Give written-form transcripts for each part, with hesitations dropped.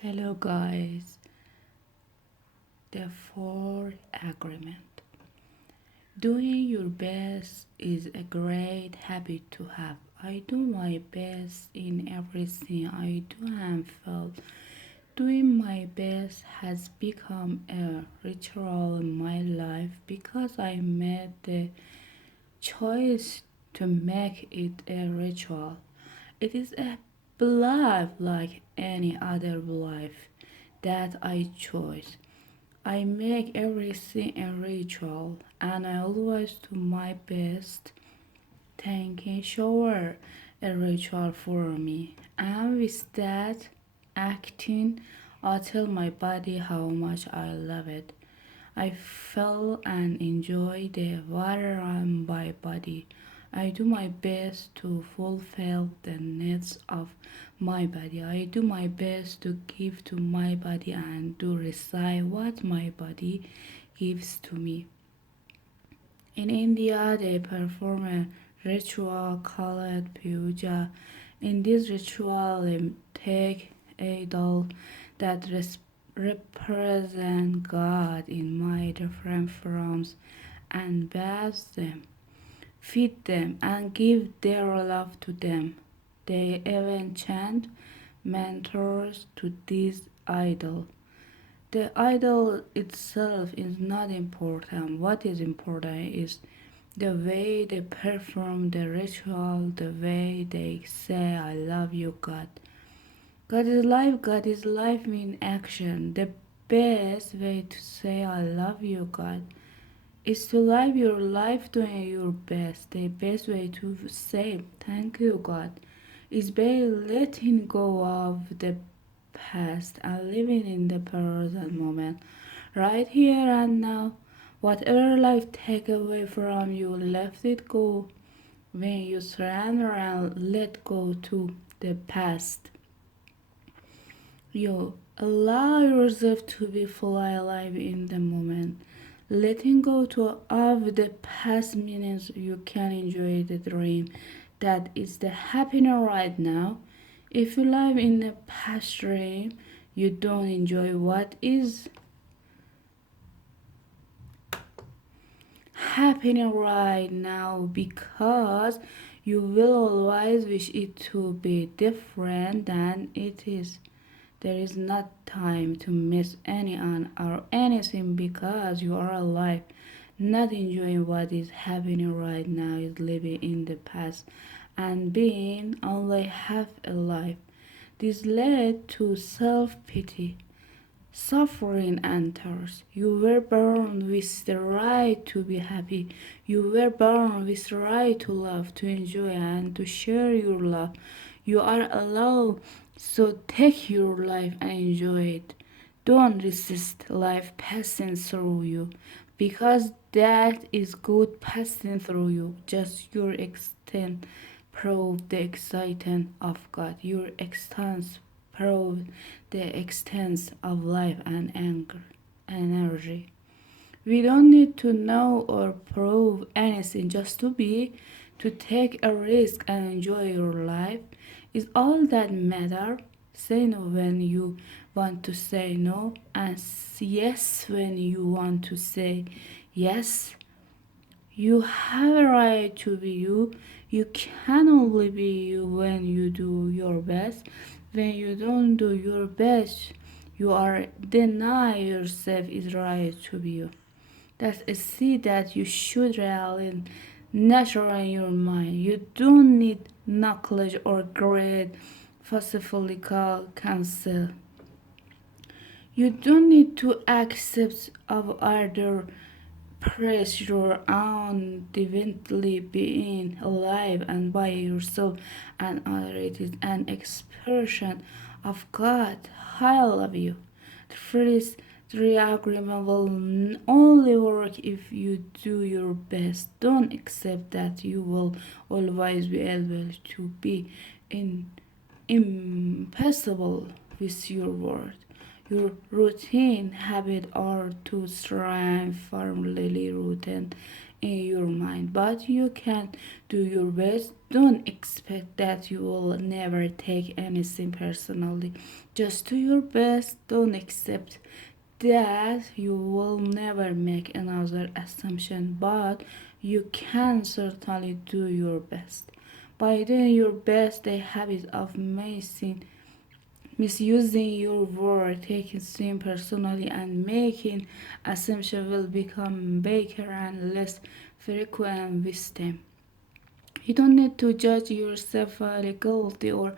Hello, guys. The fourth agreement. Doing your best is a great habit to have. I do my best in everything I do and feel. Doing my best has become a ritual in my life because I made the choice to make it a ritual. It is a belief like any other belief that I chose. I make everything a ritual and I always do my best. Taking shower a ritual for me. And with that acting, I tell my body how much I love it. I feel and enjoy the water on my body. I do my best to fulfill the needs of my body. I do my best to give to my body and to receive what my body gives to me. In India, they perform a ritual called puja. In this ritual, they take a doll that represent God in my different forms and bathe them, feed them, and give their love to them. They even chant mantras to this idol. The idol itself is not important. What is important is the way they perform the ritual, the way they say, I love you, God. God is life in action. The best way to say, I love you, God, is to live your life doing your best. The best way to say, thank you, God, is by letting go of the past and living in the present moment, right here and now. Whatever life take away from you, let it go. When you surrender and let go to the past, you allow yourself to be fully alive in the moment. Letting go to of the past means you can enjoy the dream that is the happening right now. If you live in the past dream, you don't enjoy what is happening right now because you will always wish it to be different than it is. There is not time to miss anyone or anything because you are alive. Not enjoying what is happening right now is living in the past and being only half alive. This led to self pity. Suffering enters. You were born with the right to be happy. You were born with the right to love, to enjoy, and to share your love. You are allowed, so take your life and enjoy it. Don't resist life passing through you because that is good passing through you. Just your extent prove the excitement of God. Your extent prove the extent of life and anger, energy. We don't need to know or prove anything just to be, to take a risk and enjoy your life is all that matter. Say no when you want to say no and yes when you want to say yes. You have a right to be you. You can only be you when you do your best. When you don't do your best, you are deny yourself is right to be you. That's a seed that you should really nurture in your mind. You don't need knowledge or great philosophical counsel. You don't need to accept of other praise your own divinely being alive and by yourself and other. It is an expression of God. I love you. The first three agreement will only work if you do your best. Don't accept that you will always be able to be in impossible with your word. Your routine habit are to strive firmly rooted in your mind, but you can do your best. Don't expect that you will never take anything personally. Just do your best. Don't accept that you will never make another assumption, but you can certainly do your best. By doing your best, the habit of misusing your word, taking things personally, and making assumptions will become bigger and less frequent with them. You don't need to judge yourself guilty or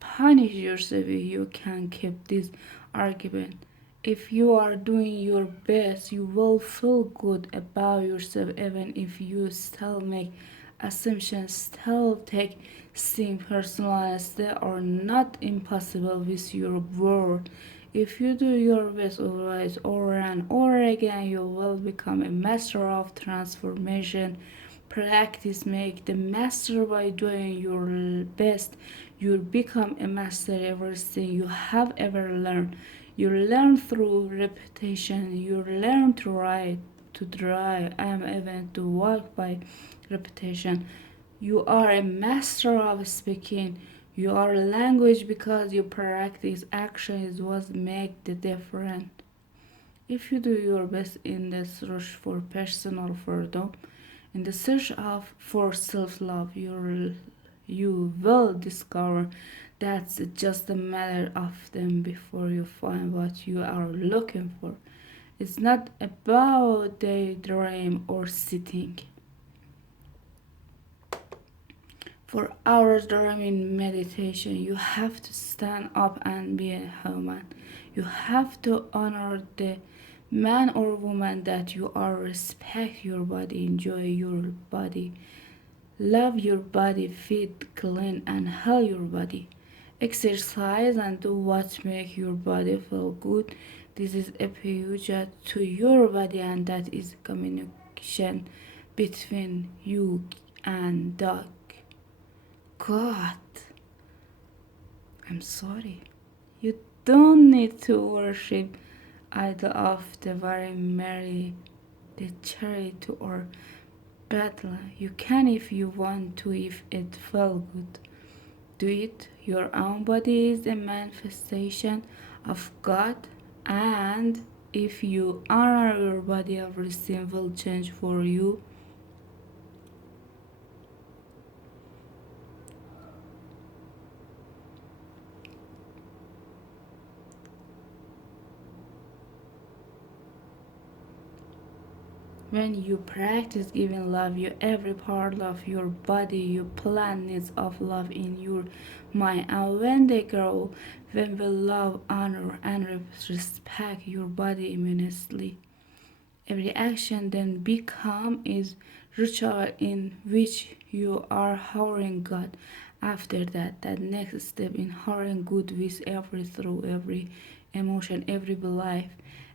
punish yourself if you can keep this argument. If you are doing your best, you will feel good about yourself even if you still make assumptions, still take things personal, and still are not impossible with your word. If you do your best always over and over again, you will become a master of transformation. Practice make the master by doing your best. You become a master everything you have ever learned. You learn through repetition. You learn to write, to drive, and even to walk by repetition. You are a master of speaking. You are language because you practice action is what make the difference. If you do your best in the search for personal freedom, in the search of for self-love, you will discover that's just a matter of them before you find what you are looking for. It's not about daydream or sitting for hours during meditation. You have to stand up and be a human. You have to honor the man or woman that you are, respect your body, enjoy your body, love your body, feed, clean, and heal your body. Exercise and do what make your body feel good. This is a huge to your body, and that is communication between you and the God. I'm sorry. You don't need to worship idol of the very merry, the charity or battle. You can if you want to, if it felt good. Do it. Your own body is a manifestation of God, and if you honor your body, everything will change for you. When you practice giving love, you every part of your body, you plant needs of love in your mind, and when they grow, when we love, honor, and respect your body immensely, every action then become is ritual in which you are honoring God. After that, that next step in honoring good with every through every emotion, every belief,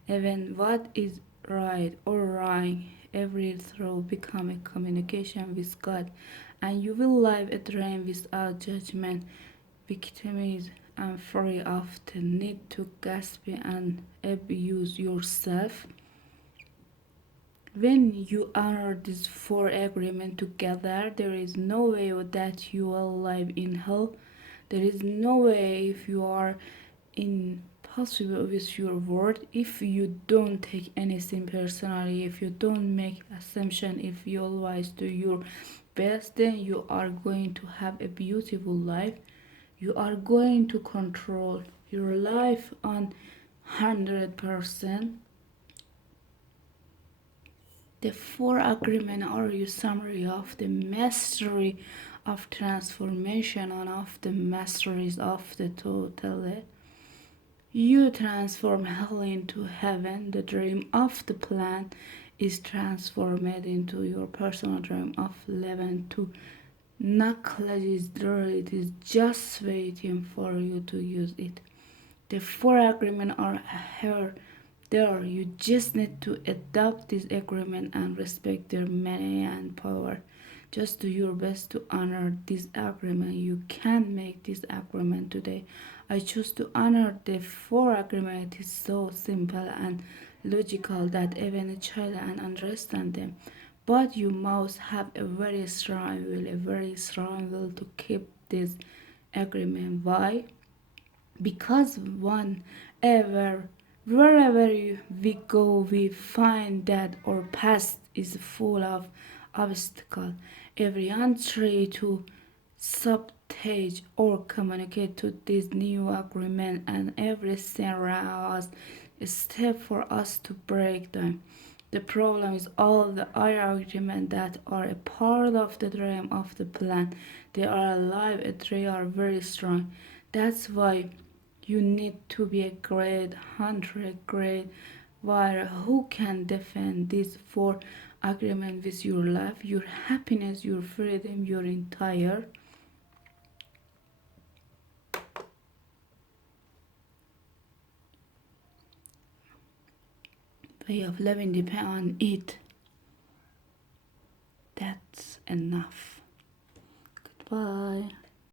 even what is right or wrong, every through become a communication with God, and you will live a dream without judgment, victimized and free of the need to gasp and abuse yourself. When you honor these four agreements together, there is no way that you will live in hell. There is no way if you are impossible with your word, if you don't take anything personally, if you don't make assumption, if you always do your best, then you are going to have a beautiful life. You are going to control your life on 100%. The four agreements are a summary of the mastery of transformation and of the masteries of the total. You transform hell into heaven. The dream of the plan is transformed into your personal dream of living to knowledge is there. It is just waiting for you to use it. The four agreements are here there. You just need to adopt this agreement and respect their meaning and power. Just do your best to honor this agreement. You can make this agreement today. I choose to honor the four agreement. It is so simple and logical that even a child can understand them. but you must have a very strong will to keep this agreement. Why? Because wherever we go, we find that our past is full of obstacles. Every entry to subtage or communicate to this new agreement, and everything around us is step for us to break them. The problem is all the other arguments that are a part of the dream of the plan. They are alive and they are very strong. That's why you need to be a great hunter, a great warrior who can defend these four agreements with your life, your happiness, your freedom, your entire way of living depend on it. That's enough. Goodbye.